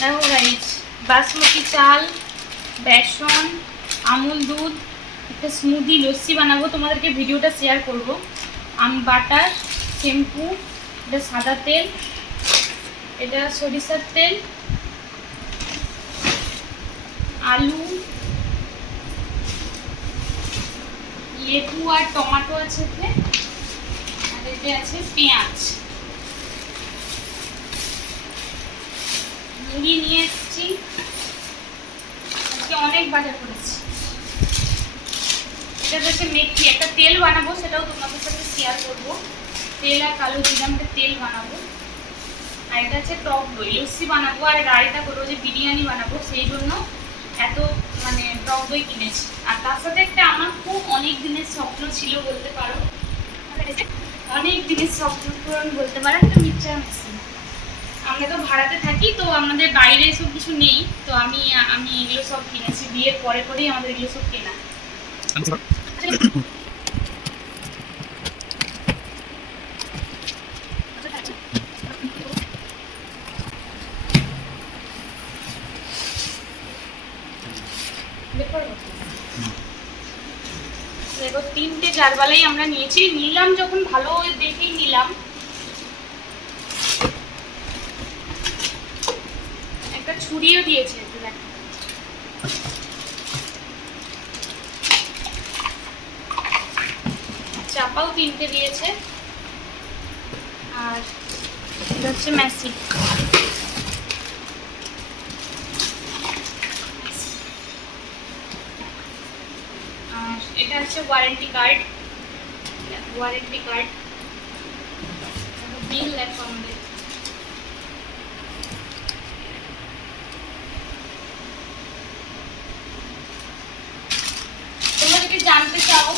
দেখো গাইস, বাসমতি চাল, বেসন, আমুল দুধ, একটা স্মুদি লস্যি বানাবো, তোমাদেরকে ভিডিওটা শেয়ার করব। বাটার, শ্যাম্পু, এটা সাদা তেল, এটা সরিষার তেল, আলু, লেবু আর টমেটো আছে এতে, আর এতে আছে পেঁয়াজ। মুড়ি নিয়ে এসেছি, আজকে অনেক বাজার করেছি। এটা হচ্ছে মেথি, একটা তেল বানাবো, সেটাও তোমাদের সাথে শেয়ার করবো। তেল আর কালো জিরামটা তেল বানাবো। আর এটা হচ্ছে টক দই, লস্যি বানাবো। আর রায়তা করবো, যে বিরিয়ানি বানাবো, সেই জন্য এত টক দই কিনেছি। আর তার সাথে একটা আমার খুব অনেক দিনের স্বপ্ন ছিল বলতে পারো, অনেক দিনের স্বপ্ন পূরণ বলতে পারো, একটা মিক্সচার মেশিন। আমরা তো ভাড়াতে থাকি, তো আমাদের বাইরে এসব কিছু নেই, তো আমি এগুলো সব কিনেছি। বিয়ের পরে পরেই আমাদের এগুলো সব কেনা। দেখো, 3টে জারবালাই আমরা নিয়েছি। নিলাম যখন ভালো দেখেই নিলাম। একটা ছুরিও দিয়েছে, চাপাও 3টে দিয়েছে। আর এটা হচ্ছে মেশিন। আর এটা হচ্ছে ওয়ারেন্টি কার্ড, বিল লেখা আমাদের। তোমরা যদি জানতে চাও,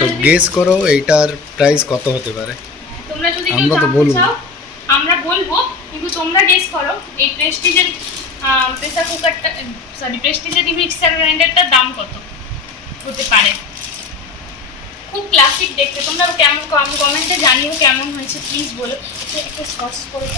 তো গেস করো এইটার প্রাইস কত হতে পারে। তোমরা যদি আমরা তো জানতে বলবো, চাও আমরা বলবো, কিন্তু তোমরা গেস করো এই প্রেস্টিজের প্রেসার কুকারটা, প্রেস্টিজের মিক্সার গ্রাইন্ডারটার দাম কত হতে পারে। খুব ক্লাসিক দেখতে। তোমরা কেমন কমেন্টে জানিও কেমন হয়েছে, প্লিজ বলো। একটু সস করে